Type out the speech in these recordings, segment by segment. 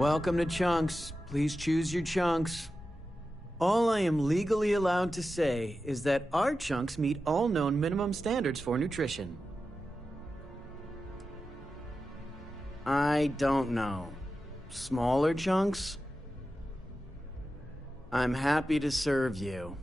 Welcome to Chunks. Please choose your chunks. All I am legally allowed to say is that our chunks meet all known minimum standards for nutrition. I don't know. Smaller chunks? I'm happy to serve you.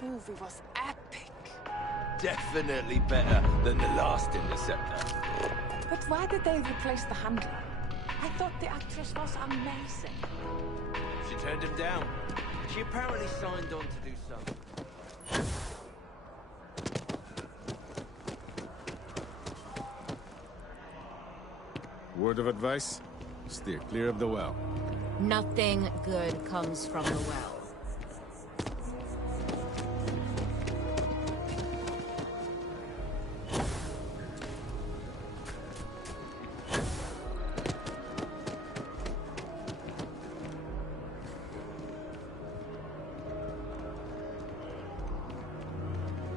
Movie was epic. Definitely better than the last Interceptor. But why did they replace the handler? I thought the actress was amazing. She turned him down. She apparently signed on to do something. Word of advice? Steer clear of the well. Nothing good comes from the well.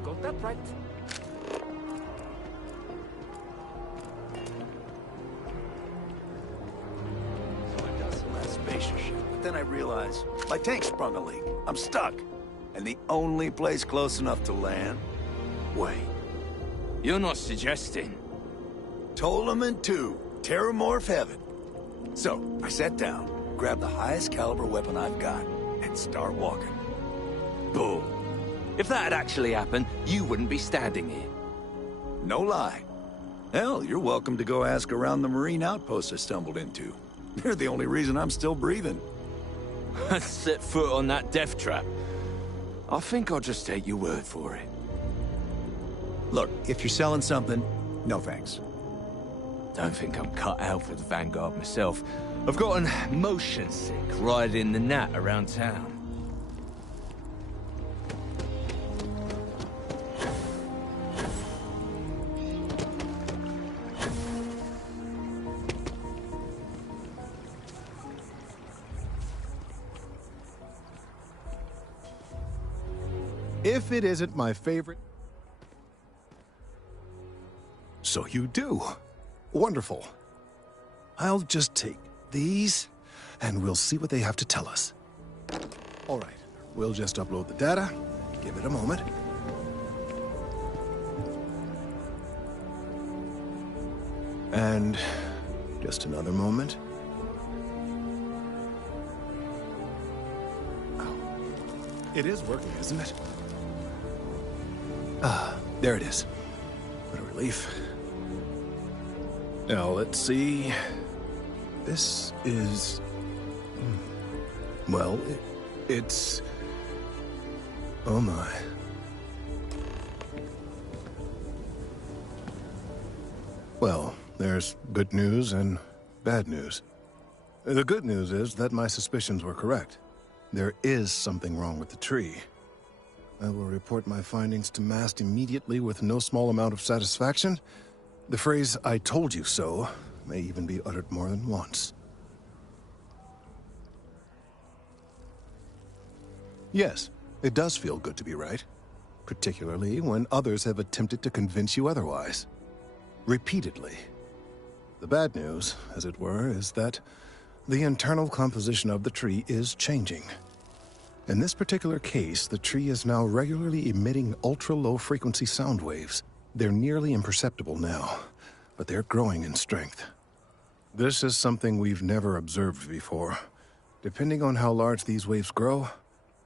Got that right. But then I realized my tank sprung a leak. I'm stuck. And the only place close enough to land? Wait. You're not suggesting... Ptolemy 2, Terramorph Heaven. So, I sat down, grabbed the highest caliber weapon I've got, and start walking. Boom. If that had actually happened, you wouldn't be standing here. No lie. Hell, you're welcome to go ask around the Marine outpost I stumbled into. You're the only reason I'm still breathing. Set foot on that death trap. I think I'll just take your word for it. Look, if you're selling something, no thanks. Don't think I'm cut out for the Vanguard myself. I've gotten motion sick riding the gnat around town. If it isn't my favorite... So you do? Wonderful. I'll just take these, and we'll see what they have to tell us. All right, we'll just upload the data. Give it a moment. And just another moment. Oh. It is working, isn't it? Ah, there it is. What a relief. Now, let's see. This is... Well, it's... Oh my. Well, there's good news and bad news. The good news is that my suspicions were correct. There is something wrong with the tree. I will report my findings to Mast immediately with no small amount of satisfaction. The phrase, "I told you so," may even be uttered more than once. Yes, it does feel good to be right. Particularly when others have attempted to convince you otherwise. Repeatedly. The bad news, as it were, is that the internal composition of the tree is changing. In this particular case, the tree is now regularly emitting ultra-low frequency sound waves. They're nearly imperceptible now, but they're growing in strength. This is something we've never observed before. Depending on how large these waves grow,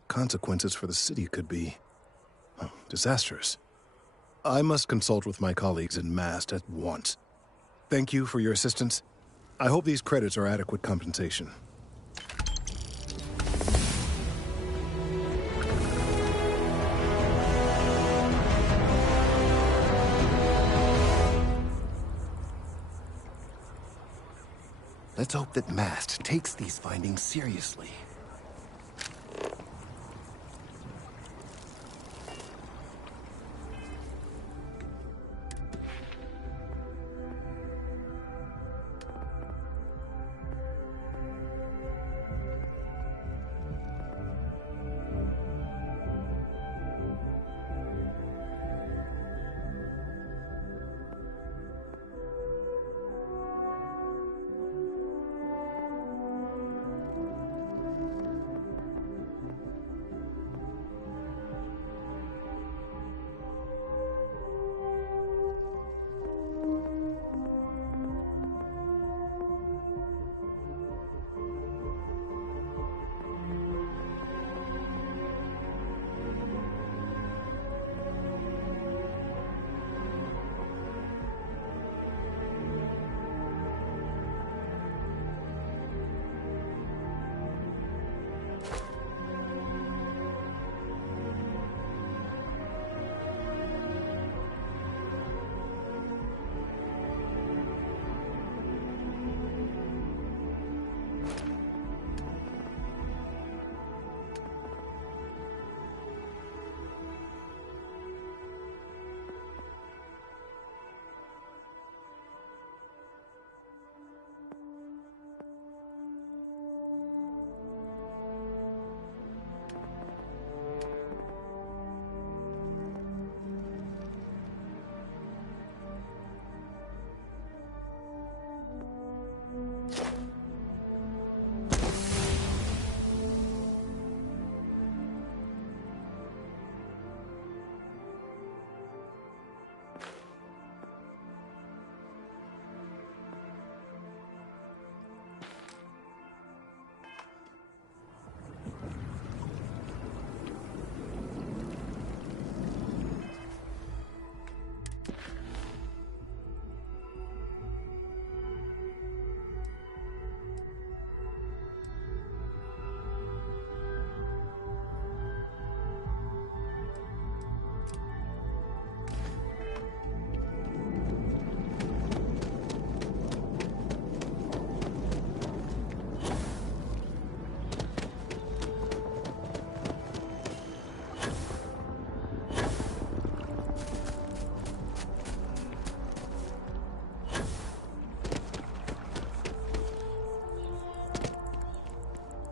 consequences for the city could be disastrous. I must consult with my colleagues in Mast at once. Thank you for your assistance. I hope these credits are adequate compensation. Let's hope that Mast takes these findings seriously.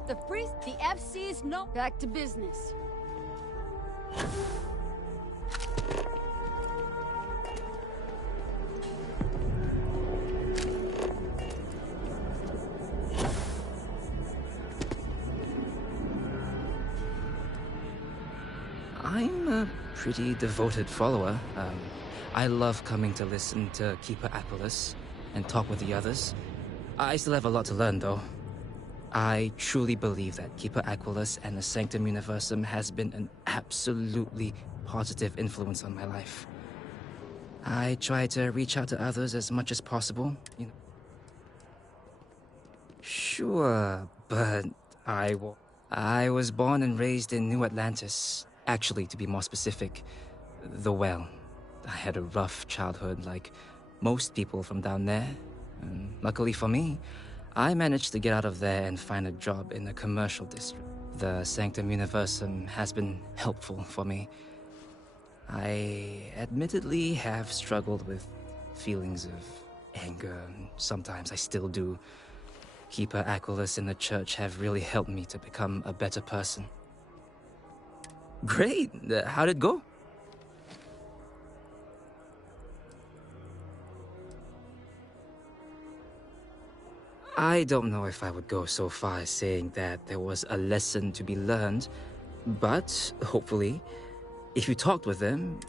The priest, the FC's no. Back to business. I'm a pretty devoted follower. I love coming to listen to Keeper Aquilus and talk with the others. I still have a lot to learn, though. I truly believe that Keeper Aquilus and the Sanctum Universum has been an absolutely positive influence on my life. I try to reach out to others as much as possible, you know. Sure, but I was born and raised in New Atlantis. Actually, to be more specific, the Well. I had a rough childhood like most people from down there. And luckily for me, I managed to get out of there and find a job in the commercial district. The Sanctum Universum has been helpful for me. I admittedly have struggled with feelings of anger, and sometimes I still do. Keeper Aquilus and the church have really helped me to become a better person. Great! How'd it go? I don't know if I would go so far as saying that there was a lesson to be learned, but hopefully, if you talked with them,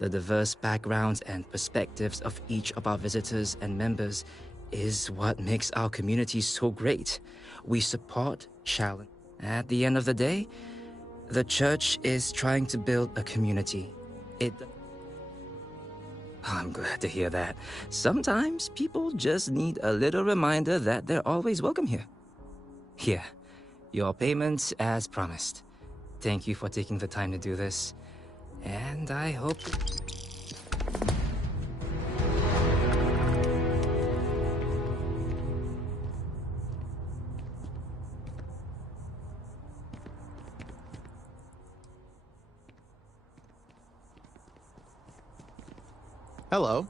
the diverse backgrounds and perspectives of each of our visitors and members is what makes our community so great. We support, challenge. At the end of the day, the church is trying to build a community. I'm glad to hear that. Sometimes people just need a little reminder that they're always welcome here. Here, your payment as promised. Thank you for taking the time to do this. And I hope... Hello.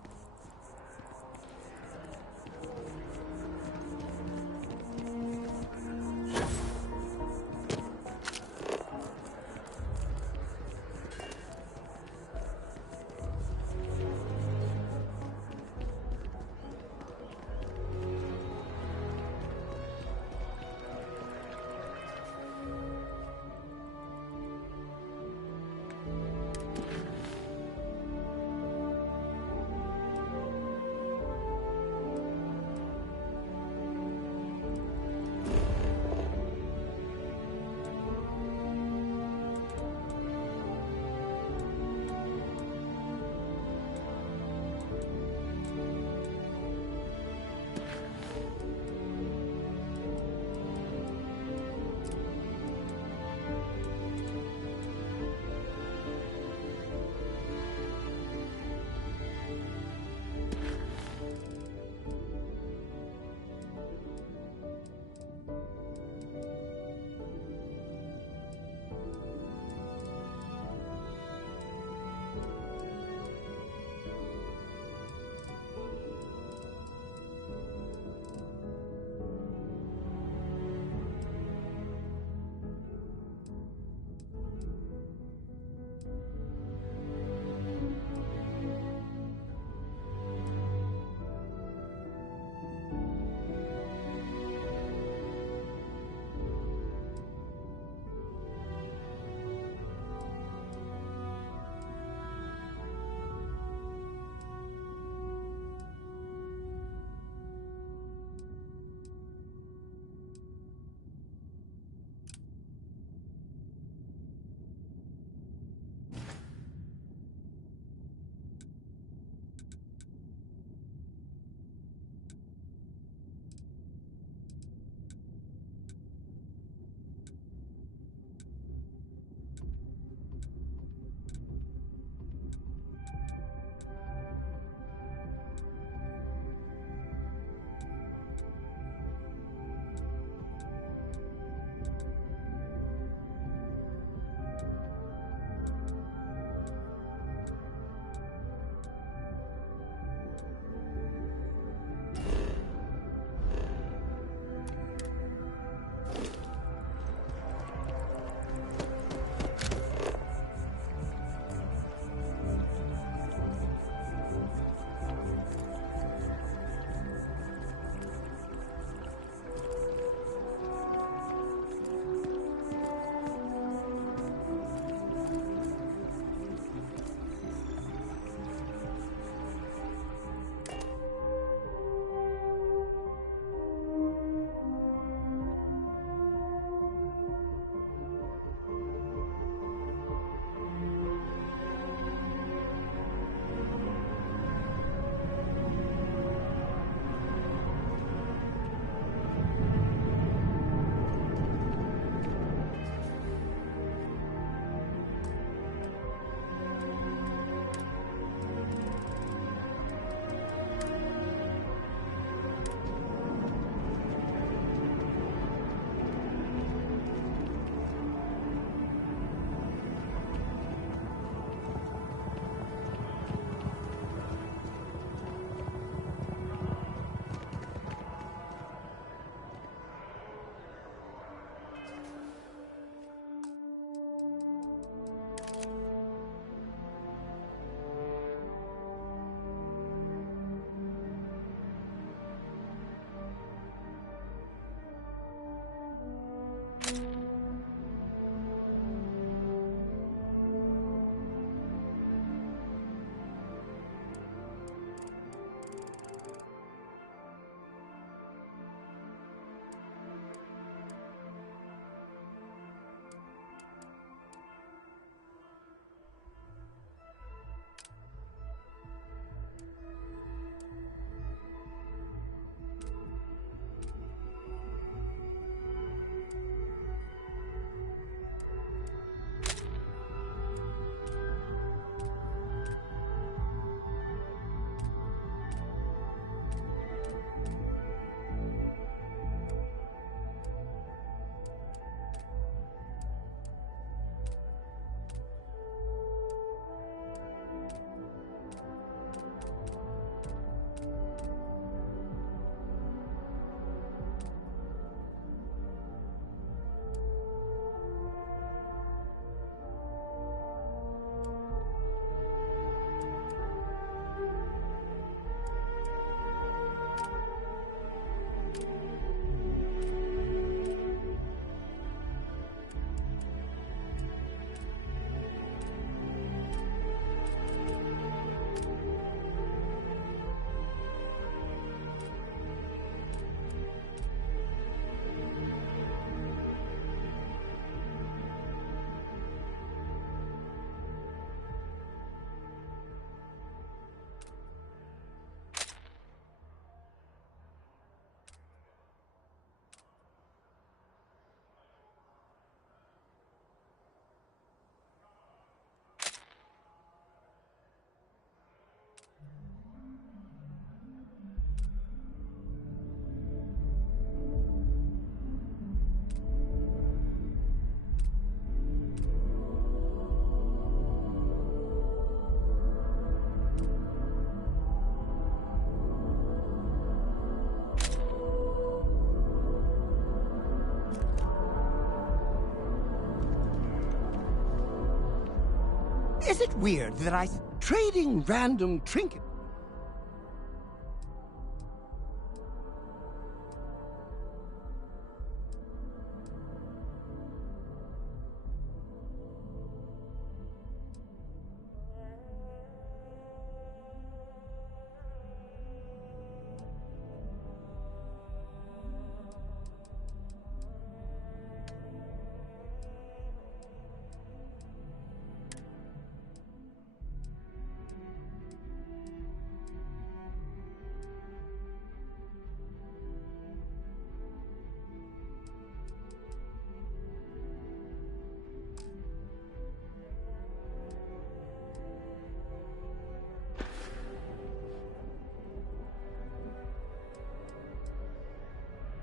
Is it weird that trading random trinkets?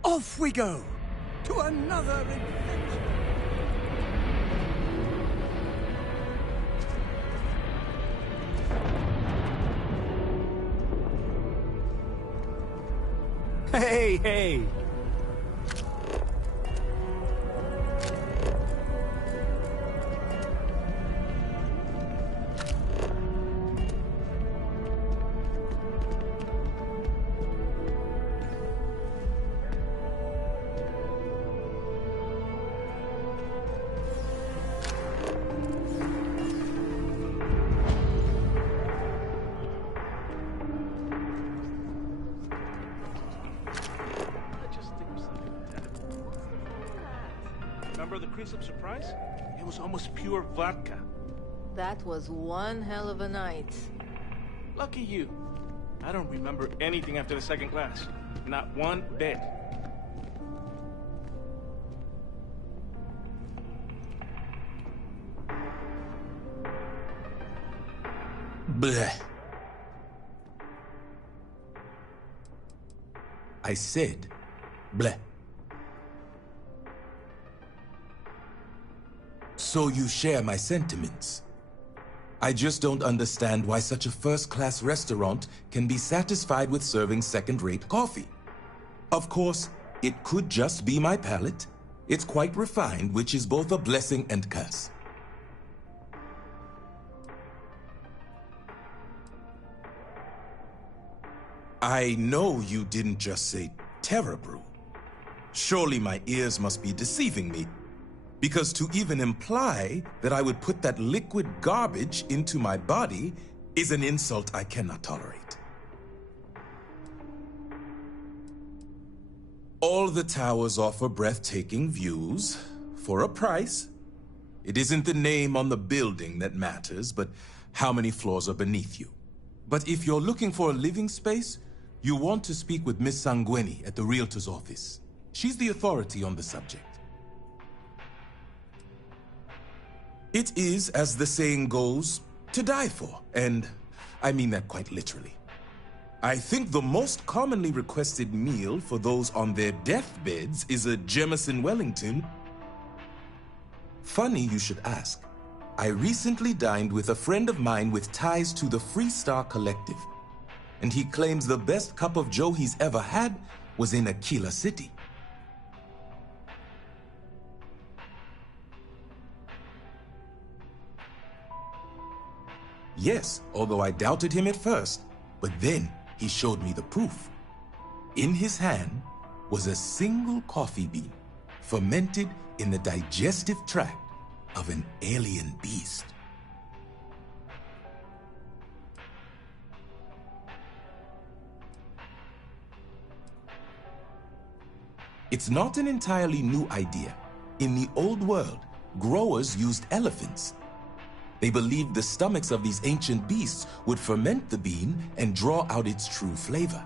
Off we go to another adventure. Hey, hey! Remember the Crease-Up surprise? It was almost pure vodka. That was one hell of a night. Lucky you. I don't remember anything after the second glass. Not one bit. Bleh. I said, bleh. So you share my sentiments. I just don't understand why such a first-class restaurant can be satisfied with serving second-rate coffee. Of course, it could just be my palate. It's quite refined, which is both a blessing and curse. I know you didn't just say Terra Brew. Surely my ears must be deceiving me. Because to even imply that I would put that liquid garbage into my body is an insult I cannot tolerate. All the towers offer breathtaking views for a price. It isn't the name on the building that matters, but how many floors are beneath you. But if you're looking for a living space, you want to speak with Miss Sanguini at the Realtor's office. She's the authority on the subject. It is, as the saying goes, to die for, and I mean that quite literally. I think the most commonly requested meal for those on their deathbeds is a Jemison Wellington. Funny you should ask. I recently dined with a friend of mine with ties to the Freestar Collective, and he claims the best cup of joe he's ever had was in Aquila City. Yes, although I doubted him at first, but then he showed me the proof. In his hand was a single coffee bean, fermented in the digestive tract of an alien beast. It's not an entirely new idea. In the old world, growers used elephants. They believed the stomachs of these ancient beasts would ferment the bean and draw out its true flavor.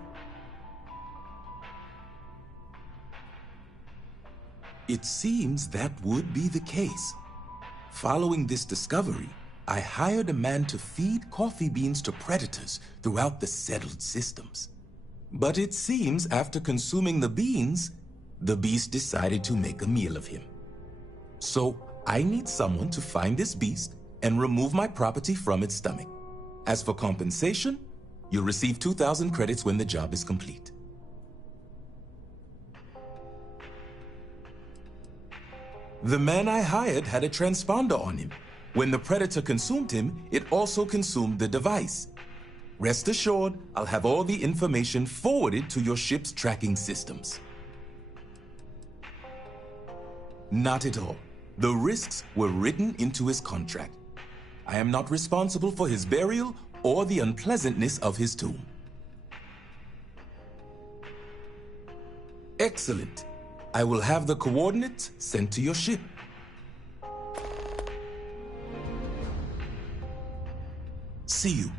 It seems that would be the case. Following this discovery, I hired a man to feed coffee beans to predators throughout the settled systems. But it seems after consuming the beans, the beast decided to make a meal of him. So I need someone to find this beast and remove my property from its stomach. As for compensation, you'll receive 2,000 credits when the job is complete. The man I hired had a transponder on him. When the Predator consumed him, it also consumed the device. Rest assured, I'll have all the information forwarded to your ship's tracking systems. Not at all. The risks were written into his contract. I am not responsible for his burial or the unpleasantness of his tomb. Excellent. I will have the coordinates sent to your ship. See you.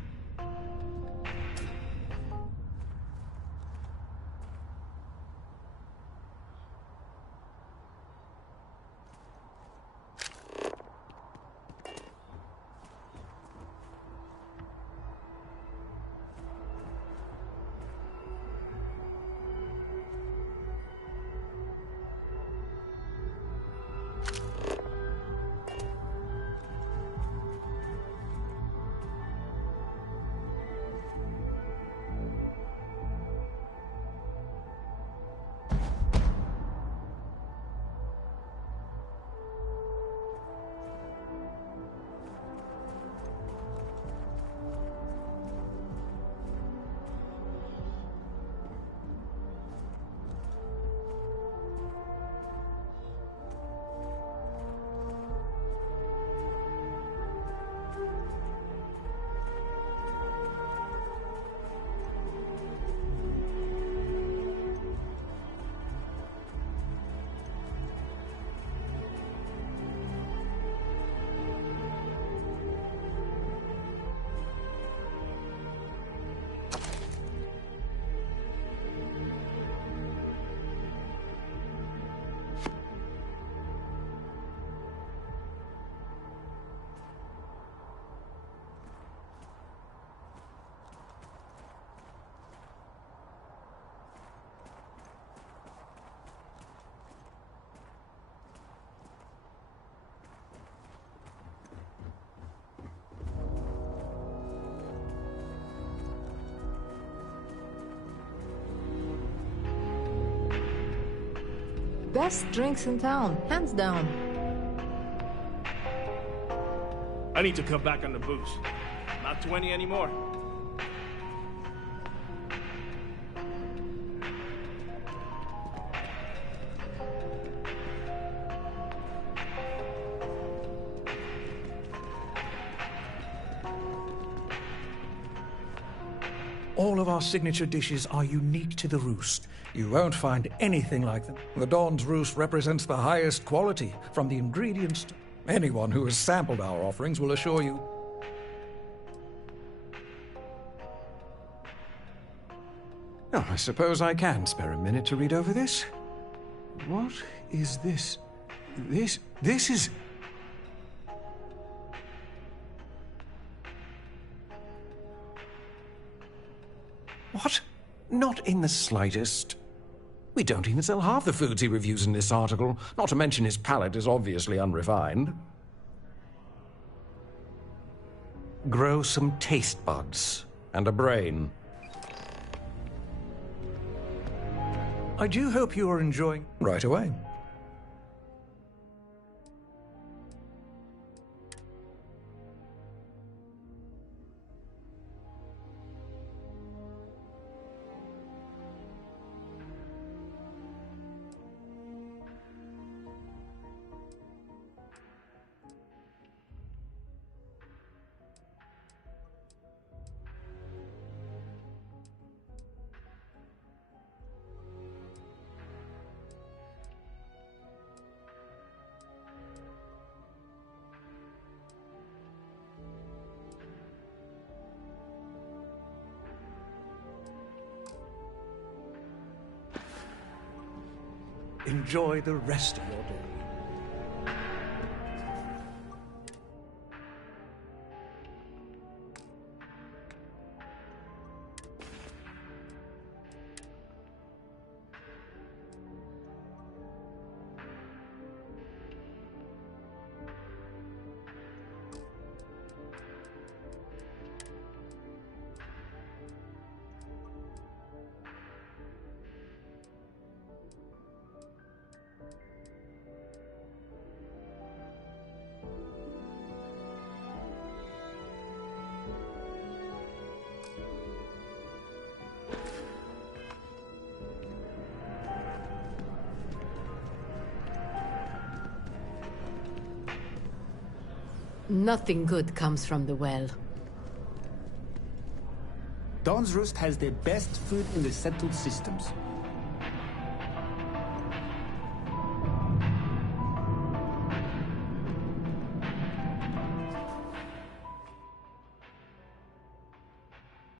Best drinks in town, hands down. I need to cut back on the booze. Not 20 anymore. All of our signature dishes are unique to the Roost. You won't find anything like them. The Dawn's Roost represents the highest quality, from the ingredients to... Anyone who has sampled our offerings will assure you. Oh, I suppose I can spare a minute to read over this. What is this? This is... What? Not in the slightest. We don't even sell half the foods he reviews in this article, not to mention his palate is obviously unrefined. Grow some taste buds and a brain. I do hope you are enjoying... Right away. Enjoy the rest of your day. Nothing good comes from the well. Dawn's Roost has the best food in the settled systems.